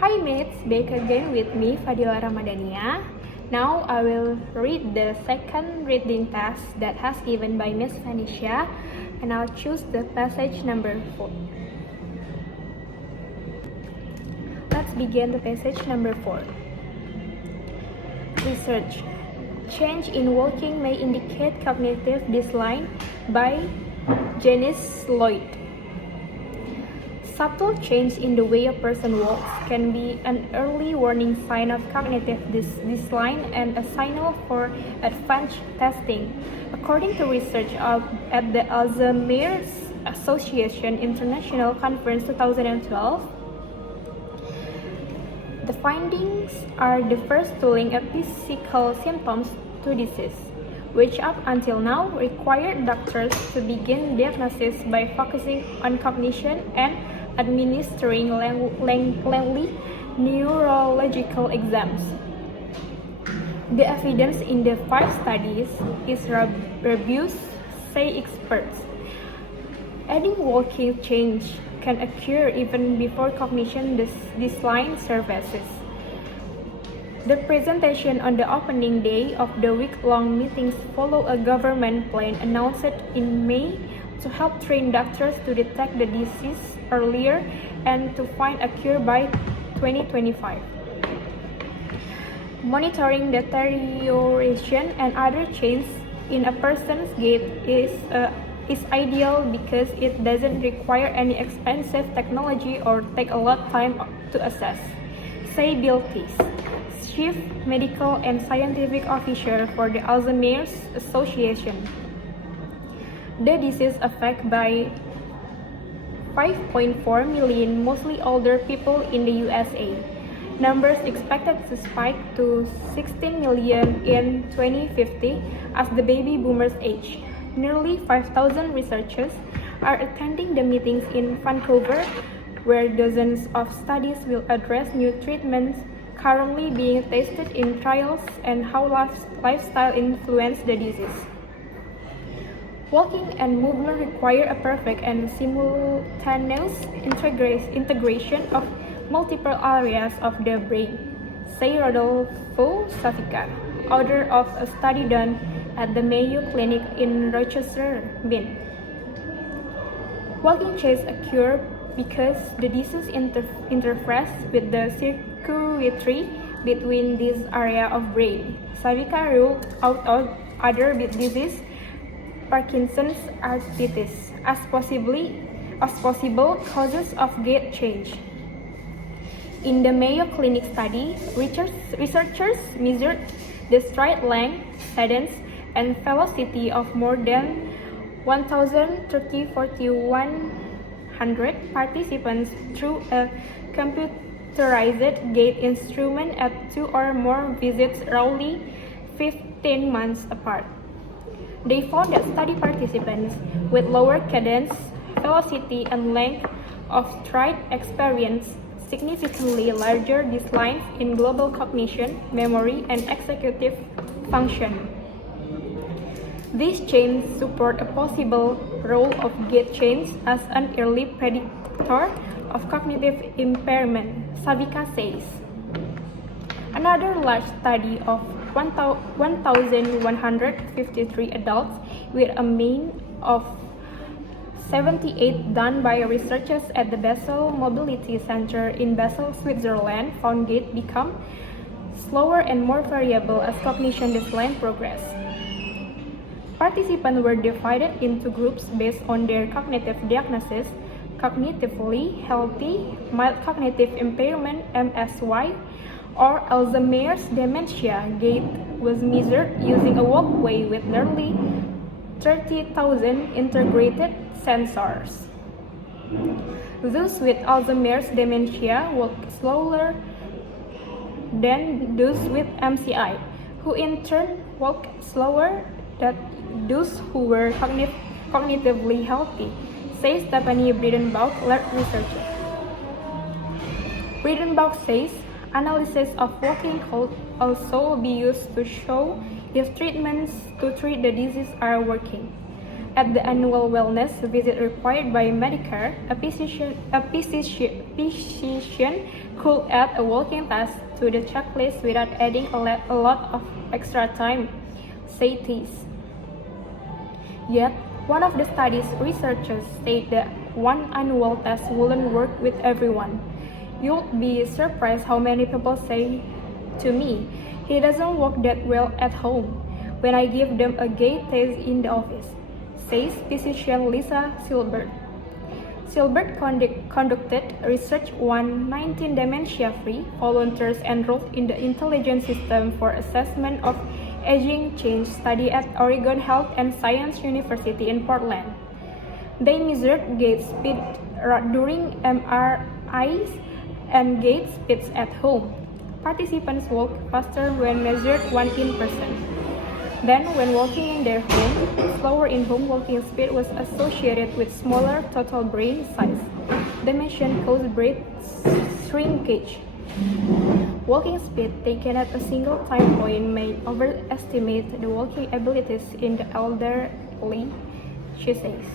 Hi mates, back again with me Fadhilah Ramadhania. Now I will read the second reading task that has given by Miss Vanisha, and I'll choose the passage number 4. Let's begin the passage number 4. Research. Change in walking may indicate cognitive decline by Janice Lloyd. Subtle change in the way a person walks can be an early warning sign of cognitive decline and a signal for advanced testing. According to research at the Alzheimer's Association International Conference 2012, the findings are the first to link physical symptoms to disease, which up until now required doctors to begin diagnosis by focusing on cognition and administering lengthy neurological exams. The evidence in the 5 studies is robust, say experts. Adding walking change can occur even before cognition decline surfaces. The presentation on the opening day of the week-long meetings follow a government plan announced in May to help train doctors to detect the disease earlier and to find a cure by 2025. Monitoring deterioration and other changes in a person's gait is ideal because it doesn't require any expensive technology or take a lot of time to assess, say Bill Tees, Chief Medical and Scientific Officer for the Alzheimer's Association. The disease affects by 5.4 million, mostly older people in the USA. Numbers expected to spike to 16 million in 2050 as the baby boomers age. Nearly 5,000 researchers are attending the meetings in Vancouver, where dozens of studies will address new treatments currently being tested in trials and how lifestyle influence the disease. Walking and movement require a perfect and simultaneous integration of multiple areas of the brain, say Rodolfo Savica, author of a study done at the Mayo Clinic in Rochester, Maine. Walking changes occur because the disease interferes with the circuitry between this area of brain. Savica ruled out other diseases, Parkinson's arthritis, as possible causes of gait change. In the Mayo Clinic study, researchers measured the stride length, cadence, and velocity of more than 1,441 participants through a computerized gait instrument at 2 or more visits roughly 15 months apart. They found that study participants with lower cadence, velocity, and length of stride experienced significantly larger declines in global cognition, memory, and executive function. These changes support a possible role of gait change as an early predictor of cognitive impairment, Savica says. Another large study of 1,153 adults with a mean of 78 done by researchers at the Basel Mobility Center in Basel, Switzerland found gait become slower and more variable as cognition decline progressed. Participants were divided into groups based on their cognitive diagnosis: cognitively healthy, mild cognitive impairment (MSY), or Alzheimer's dementia. Gait was measured using a walkway with nearly 30,000 integrated sensors. Those with Alzheimer's dementia walk slower than those with MCI, who in turn walk slower than those who were cognitively healthy, says Stephanie Bredenbach, lab researcher. Bredenbach says analysis of walking could also be used to show if treatments to treat the disease are working. At the annual wellness visit required by Medicare, a physician could add a walking task to the checklist without adding a lot of extra time, say Thies. Yet, one of the study's researchers said that one annual test wouldn't work with everyone. You'd be surprised how many people say to me, "He doesn't walk that well at home," when I give them a gait test in the office, says physician Lisa Silbert. Silbert conducted research on 19 dementia-free volunteers enrolled in the Intelligence System for Assessment of Aging Change study at Oregon Health and Science University in Portland. They measured gait speed during MRIs and gait speeds at home. Participants walked faster when measured one in person. Then, when walking in their home, slower in-home walking speed was associated with smaller total brain size. Dementia-caused brain shrinkage. Walking speed taken at a single time point may overestimate the walking abilities in the elderly, she says.